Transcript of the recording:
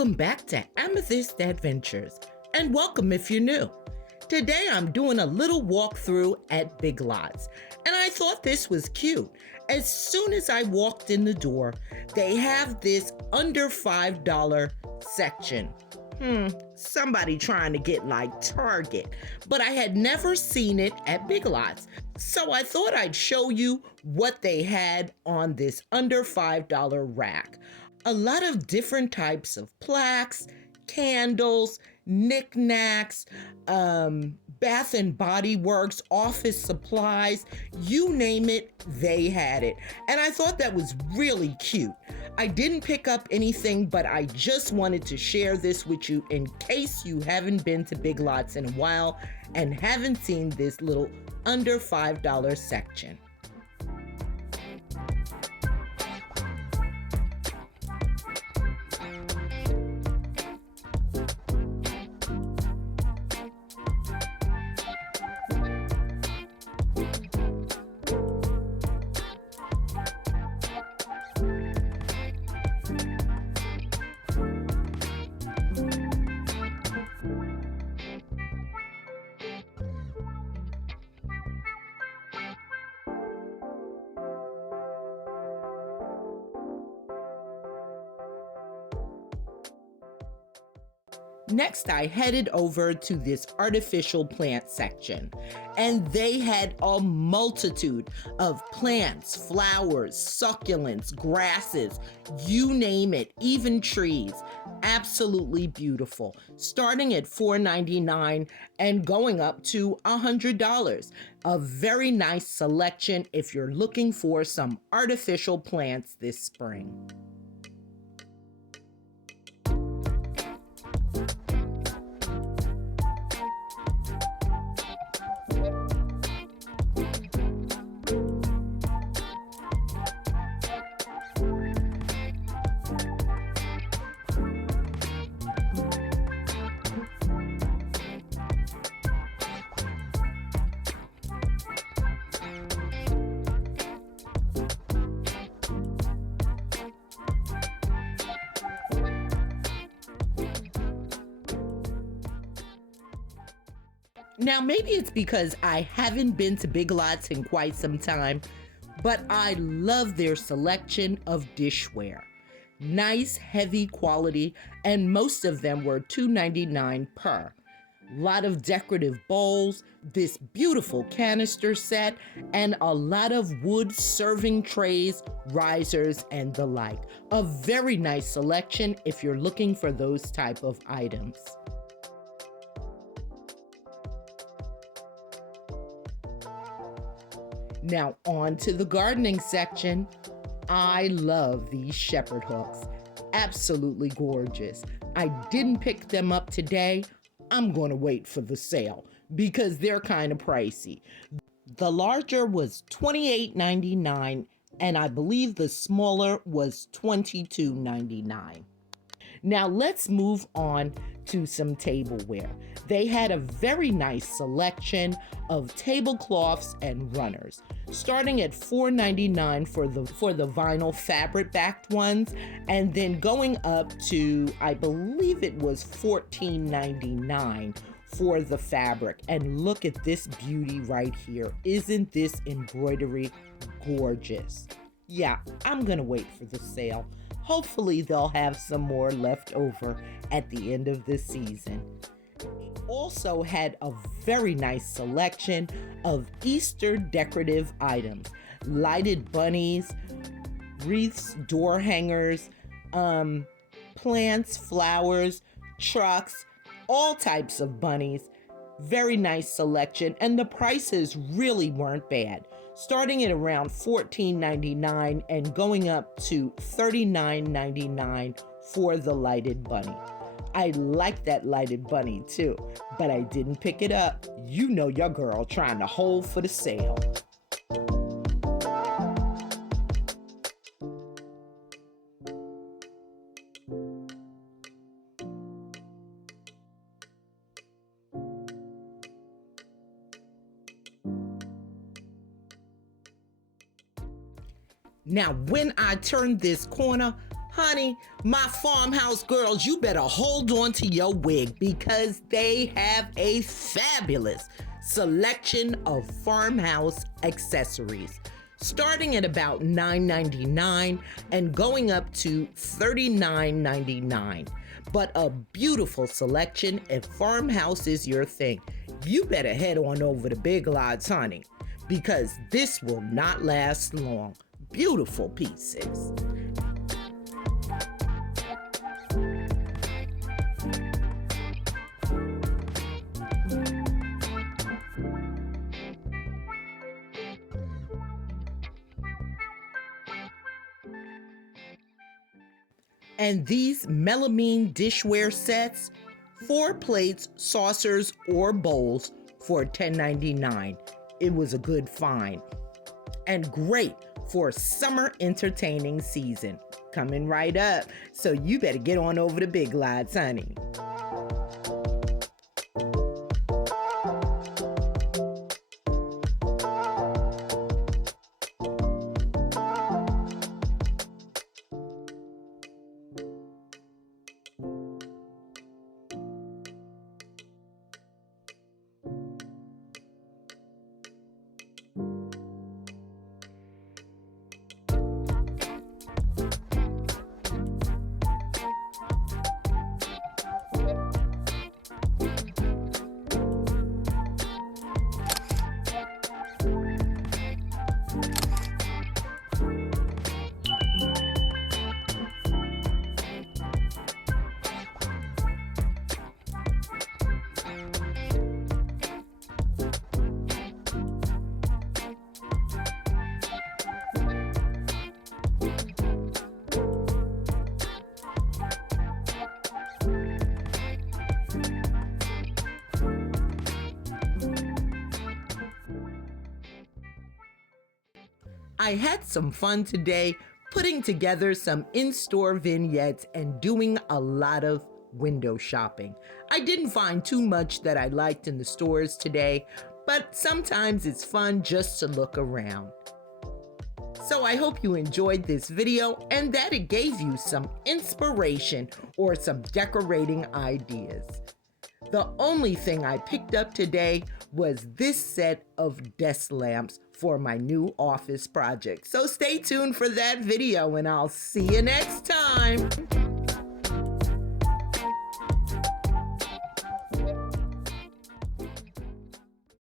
Welcome back to Amethyst Adventures, and welcome if you're new. Today I'm doing a little walkthrough at Big Lots, and I thought this was cute. As soon as I walked in the door, they have this under $5 section. Somebody trying to get like Target, but I had never seen it at Big Lots. So I thought I'd show you what they had on this under $5 rack. A lot of different types of plaques, candles, knickknacks, Bath and Body Works, office supplies, you name it, they had it. And I thought that was really cute. I didn't pick up anything, but I just wanted to share this with you in case you haven't been to Big Lots in a while and haven't seen this little under $5 section. Next, I headed over to this artificial plant section, and they had a multitude of plants, flowers, succulents, grasses, you name it, even trees. Absolutely beautiful, starting at $4.99 and going up to $100. A very nice selection if you're looking for some artificial plants this spring. Now, maybe it's because I haven't been to Big Lots in quite some time, but I love their selection of dishware. Nice, heavy quality, and most of them were $2.99 per. Lot of decorative bowls, this beautiful canister set, and a lot of wood serving trays, risers, and the like. A very nice selection if you're looking for those type of items. Now on to the gardening section. I love these shepherd hooks. Absolutely gorgeous. I didn't pick them up today. I'm going to wait for the sale because they're kind of pricey. The larger was $28.99 and I believe the smaller was $22.99. Now let's move on to some tableware. They had a very nice selection of tablecloths and runners, starting at $4.99 for the vinyl fabric backed ones, and then going up to, I believe it was $14.99 for the fabric. And look at this beauty right here. Isn't this embroidery gorgeous? Yeah, I'm gonna wait for the sale. Hopefully they'll have some more left over at the end of the season. Also had a very nice selection of Easter decorative items. Lighted bunnies, wreaths, door hangers, plants, flowers, trucks, all types of bunnies. Very nice selection, and the prices really weren't bad, starting at around $14.99 and going up to $39.99 for the lighted bunny. I like that lighted bunny too, but I didn't pick it up. You know your girl trying to hold for the sale. Now, when I turned this corner, Honey, my farmhouse girls, you better hold on to your wig because they have a fabulous selection of farmhouse accessories, starting at about $9.99 and going up to $39.99. But a beautiful selection. If farmhouse is your thing, you better head on over to Big Lots, honey, because this will not last long. Beautiful pieces. And these melamine dishware sets, 4 plates, saucers, or bowls for $10.99. It was a good find. And great for summer entertaining season. Coming right up. So you better get on over to Big Lots, honey. I had some fun today putting together some in-store vignettes and doing a lot of window shopping. I didn't find too much that I liked in the stores today, but sometimes it's fun just to look around. So I hope you enjoyed this video and that it gave you some inspiration or some decorating ideas. The only thing I picked up today was this set of desk lamps for my new office project. So stay tuned for that video and I'll see you next time.